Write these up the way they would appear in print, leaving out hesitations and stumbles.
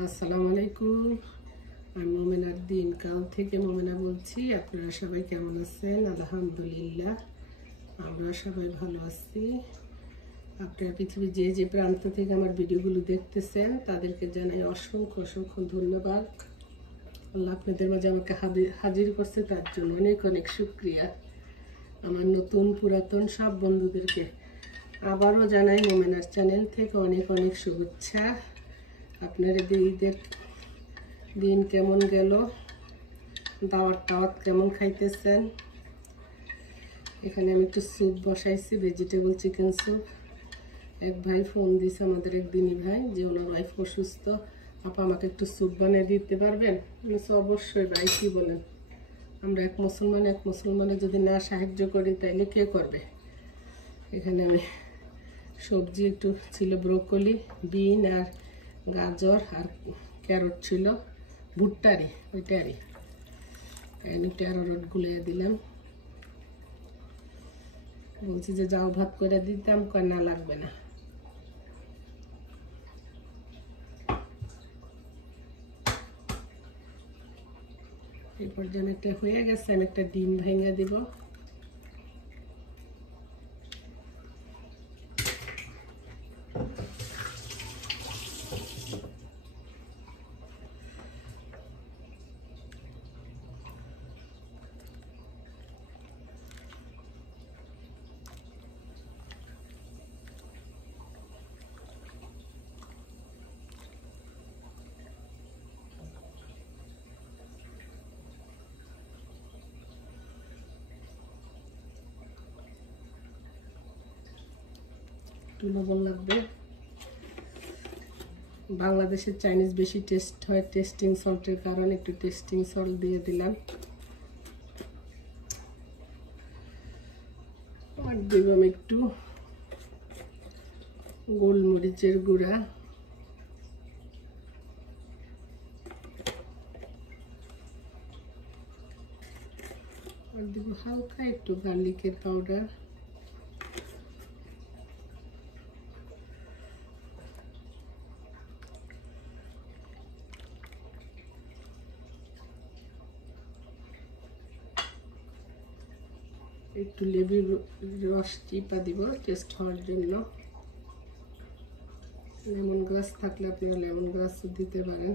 আসসালামু আলাইকুম। আমি মোমেনার দিনকাল থেকে মোমেনা বলছি। আপনারা সবাই কেমন আছেন? আলহামদুলিল্লাহ, আমরা সবাই ভালো আছি। আপনারা পৃথিবীর যে যে প্রান্ত থেকে আমার ভিডিওগুলো দেখতেছেন তাদেরকে জানাই অসংখ্য অসংখ্য ধন্যবাদ। আল্লাহ আপনাদের মাঝে আমাকে হাজির করছে, তার জন্য অনেক অনেক শুকরিয়া। আমার নতুন পুরাতন সব বন্ধুদেরকে আবারও জানাই মোমেনার চ্যানেল থেকে অনেক অনেক শুভেচ্ছা। আপনারা ঈদের দিন কেমন গেল, দাওয়াত কেমন খাইতেছেন? এখানে আমি একটু স্যুপ বসাইছি, ভেজিটেবল চিকেন স্যুপ। এক ভাই ফোন দিয়েছে, আমাদের একদিনই ভাই, যে ওনার ওয়াইফ অসুস্থ, আপা আমাকে একটু স্যুপ বানিয়ে দিতে পারবেন? অবশ্যই ভাই, কি বলেন, আমরা এক মুসলমানে যদি না সাহায্য করি তাইলে কে করবে। এখানে আমি সবজি একটু ছিল, ব্রোকলি, বিন আর গাজর আর ক্যারট ছিল, ভুট্টারি ওইটারি, একটু অ্যারোরুট গুলিয়ে দিলাম। বলছি যে যাও ভাত করে দিতাম, কয় না লাগবে না। এই পর্যন্ত একটা হয়ে গেছে, আমি একটা ডিম ভেঙে দিব। লবণ লাগবে। বাংলাদেশের চাইনিজ বেশি টেস্ট হয় টেস্টিং সল্টের কারণে একটু টেস্টিং সল্ট দিয়ে দিলাম। আর দিলাম একটু গোলমরিচের গুঁড়া, আর দিব হালকা একটু গার্লিকের পাউডার। একটু লেবুর রস চিপা দিব টেস্ট হওয়ার জন্য। লেমন গ্রাস থাকলে আপনারা লেমন গ্রাসও দিতে পারেন।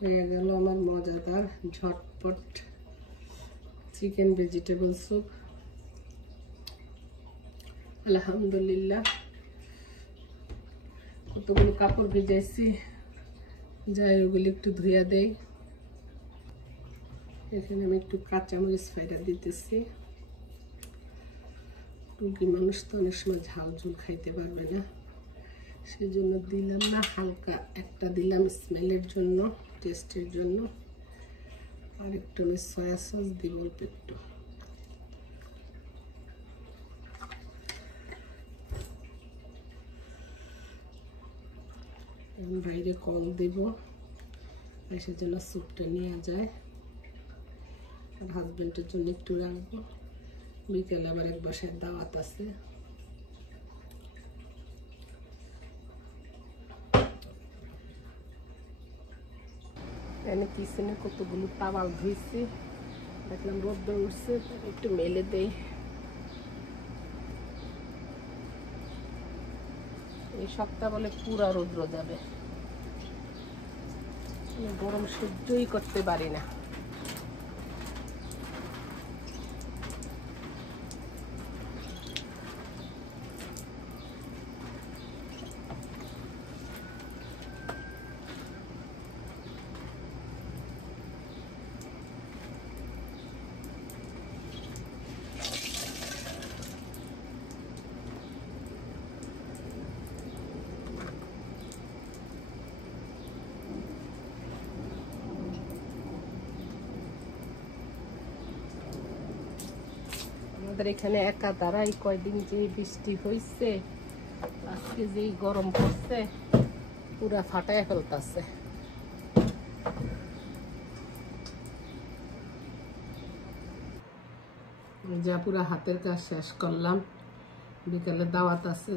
হয়ে গেল আমার মজাদার ঝটপট চিকেন ভেজিটেবল স্যুপ। আলহামদুলিল্লাহ। কতগুলো কাপড় ভিজাইছি, যাই ওগুলি একটু ধুইয়া দেই। এখানে আমি একটু কাঁচামরিচ ফাইডা দিতেছি। রুগী মানুষ তো অনেক সময় ঝাল ঝুল খাইতে পারবে না, সেজন্য দিলাম না, হালকা একটা দিলাম স্মেলের জন্য, টেস্টের জন্য। আর একটু আমি সয়া সস দিব অল্প একটু। বাইরে কল দিব, এসের জন্য স্যুপটা নিয়ে যায়। আর হাজব্যান্ডের জন্য একটু রাখবো, বিকেলে আবার এক বাসায় দাওয়াত আছে। এনে কিচেনে কতগুলো তাওয়াল ধুইছি, দেখলাম রোদ উঠছে, একটু মেলে দেই। এই সপ্তাহ বলে পুরা রৌদ্র যাবে, গরম সহ্যই করতে পারি না। আমাদের এখানে একাধারাই কয়দিন যে বৃষ্টি হয়েছে, আজকে যেই গরম পড়ছে পুরা ফাটায় ফেলতেছে। যা পুরা হাতের কাজ শেষ করলাম। বিকালে দাওয়াত আছে,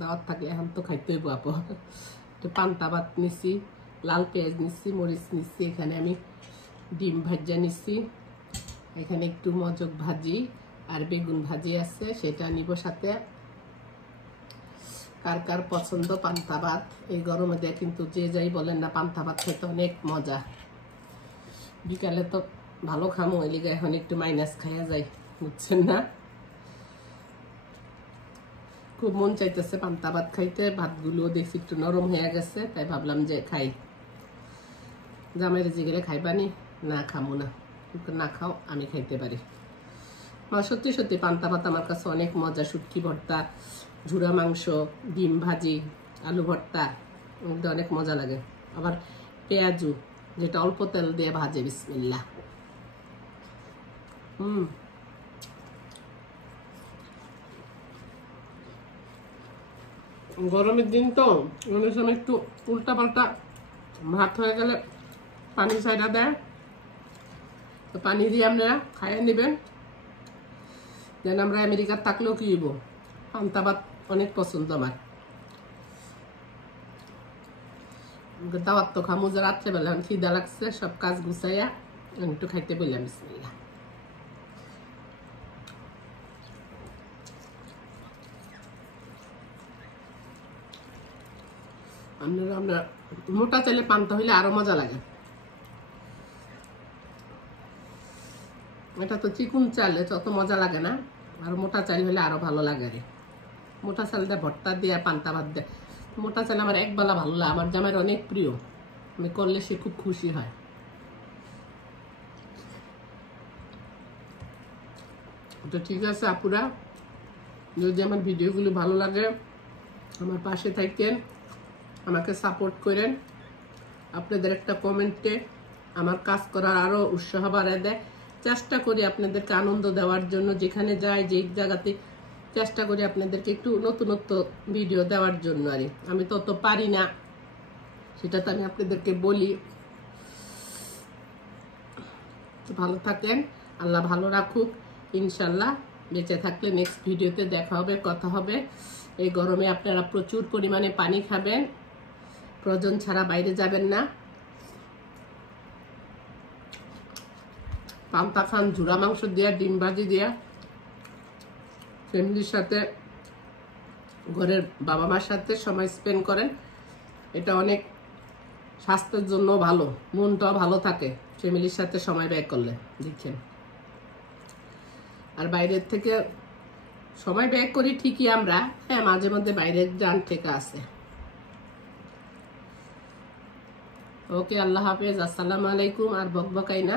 দাওয়াত থাকলে এখন তো খাইতে হইব আপু। একটু পান্তা ভাত নিছি, লাল পেঁয়াজ নিছি, মরিচ নিছি, এখানে আমি ডিম ভাজা নিছি, এখানে একটু মজক ভাজি আর বেগুন ভাজি আছে, সেটা নিব সাথে। কার কার পছন্দ পান্তা ভাত এই গরমে দেয়, কিন্তু যে যাই বলেন না পান্তা ভাত খেতে অনেক মজা। বিকালে তো ভালো খামো, এর লিগে এখন একটু মাইনাস খাইয়া যায়, বুঝছেন না? খুব মন চাইতেছে পান্তা ভাত খাইতে, ভাতগুলো দেখছি একটু নরম হয়ে গেছে, তাই ভাবলাম যে খাই। জামাইরে জিগেরে খাইবানি, না খামো না, না খাও আমি খাইতে পারি। সত্যি সত্যি পান্তা ভাত আমার কাছে অনেক মজা। শুটকি ভর্তা, ঝুরা মাংস, ডিম ভাজি, আলু ভর্তা, অনেক মজা লাগে। আবার পেঁয়াজু, যেটা অল্প তেল দিয়ে ভাজে, বিসমিল্লাহ। গরমের দিন তো অনেক সময় একটু উল্টা পাল্টা ভাত হয়ে গেলে পানি ছাইড়া দেয়, তো পানি দিয়ে আপনারা খাইয়ে নেবেন। যেন আমরা আমেরিকার থাকলেও কি হইব, পান্তা ভাত অনেক পছন্দ আমার। দাওয়াত তো খামো যে রাত্রেবেলা, খিদা লাগছে, সব কাজ গুছাইয়া একটু খাইতে বললাম, বিসমিল্লাহ। আমরা মোটা চাইলে পান্তা হইলে আরো মজা লাগে। এটা তো চিকুন চালে তত মজা লাগে না, আর মোটা চাল হলে আরো ভালো লাগে রে। মোটা চালটা ভর্তা দিয়ে পান্তা ভাত দেয়, মোটা চাল আমার একবেলা ভালো লাগে, আমার জামাইয়ের অনেক প্রিয়, আমি করলে সে খুব খুশি হয়। তো ঠিক আছে আপুরা, যদি আমার ভিডিওগুলো ভালো লাগে আমার পাশে থাকেন, আমাকে সাপোর্ট করেন। আপনাদের একটা কমেন্টে আমার কাজ করার আরো উৎসাহ বাড়ায় দেয়। চেষ্টা করি আপনাদেরকে আনন্দ দেওয়ার জন্য, যেখানে যাই যে জায়গাতে চেষ্টা করি আপনাদেরকে একটু নতুনত্ব ভিডিও দেওয়ার জন্য। আর আমি তত পারি না, সেটা তো আমি আপনাদেরকে বলি। ভালো থাকেন, আল্লাহ ভালো রাখুক ইনশাল্লাহ। বেঁচে থাকলে নেক্সট ভিডিওতে দেখা হবে, কথা হবে। এই গরমে আপনারা প্রচুর পরিমাণে পানি খাবেন, প্রয়োজন ছাড়া বাইরে যাবেন না। পান্তা খান, ঝুরা মাংস দিয়া, ডিম ভাজি দিয়া, ফ্যামিলির সাথে, ঘরের বাবা মার সাথে সময় স্পেন্ড করেন। এটা অনেক স্বাস্থ্যের জন্য ভালো, মনটাও ভালো থাকে ফ্যামিলির সাথে সময় ব্যয় করলে, দেখছেন। আর বাইরের থেকে সময় ব্যয় করি ঠিকই আমরা, হ্যাঁ মাঝে মধ্যে বাইরের যান থেকে আছে। ওকে, আল্লাহ হাফেজ, আসসালামু আলাইকুম। আর বকবকাই না।